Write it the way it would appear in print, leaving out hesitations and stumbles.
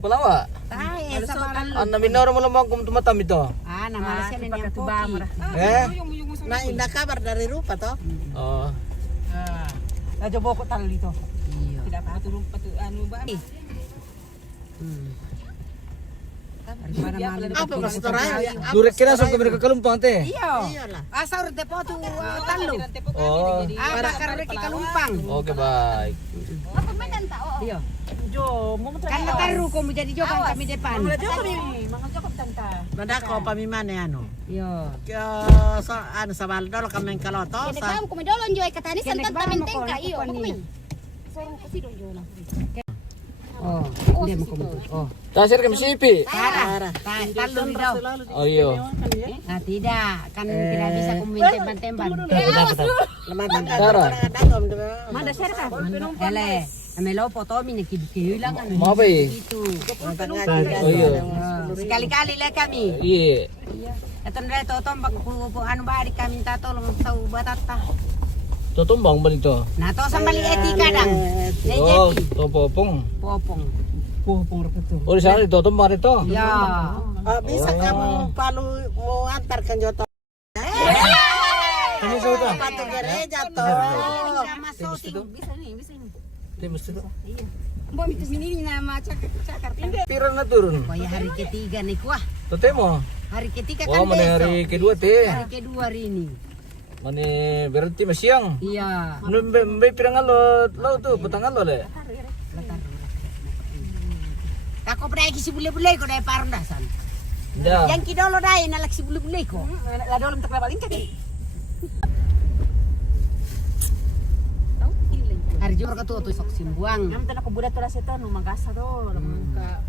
Palawa. Tayo sa mga Ang naminoro mo lamang kung tumatam ito. namalas yan yung poki. Na nakabar dari rupa to. Oo. Radyo boko talo dito. Iyo. Tidak patulong ano ba? Apa maksud orang? Durek kina sa kami nagkakalumpang te. Iyo. Iyalah. Asar de po tu talo. Oo. Bakar rek kalumpang. Okay, baik. Iyo. Jo, mo Kan nakaru ko mo jadi jokan kami depan. Mga jokop tanta. Madako pamimane ano. Iyo. Sa ano sa Baldor kami kaloto sa Kinagam ko midolon joy katani santan taminteng ka iyo ako may. Sorong kasi do joy lang. Oh, hindi mo kumo. Oh. Tasir kami sipi. Tara. Talo ni daw. Oh, iyo. Tidak, kan tidak bisa kumintemban-temban. Tara. Mana share ka? Dale. Amelo foto mi nakibilang ano. Mga ba eh? Itu. Oh, iyo. Sekali-kali lah kami. Iya. Ito na ito, ano ba, hari kami tatulong sa batata. Tutumbang ba nito? Nato sa mali etika dang. Oh, Lejepi. to popong. Popong. Pupong ra to. Oh, di sana ditutumbang nito. Ya. bisa kamu palu mau antarkan joto. Ano sa ito? Patu gereja to. Masuk bisa nih. Di mesti to. Mbak itu sini nama cakar. Pira na turun. Pokoknya hari ketiga nih kuah. Tote mo. Hari ketiga Oh, kan mana besok. hari kedua te. Hari kedua hari ini. Mani berarti masiang. Iya. May pirang alo, lo tu petang alo le. Kako pergi si bule-bule ko dai parondasan. Ya. Yang kidolo dai nalak si bule-bule ko. La dolom tak labalin ka. Hari jumur ka tuh sok simbuang. Nam tan ako budak to la seto no magasa do, lamang ka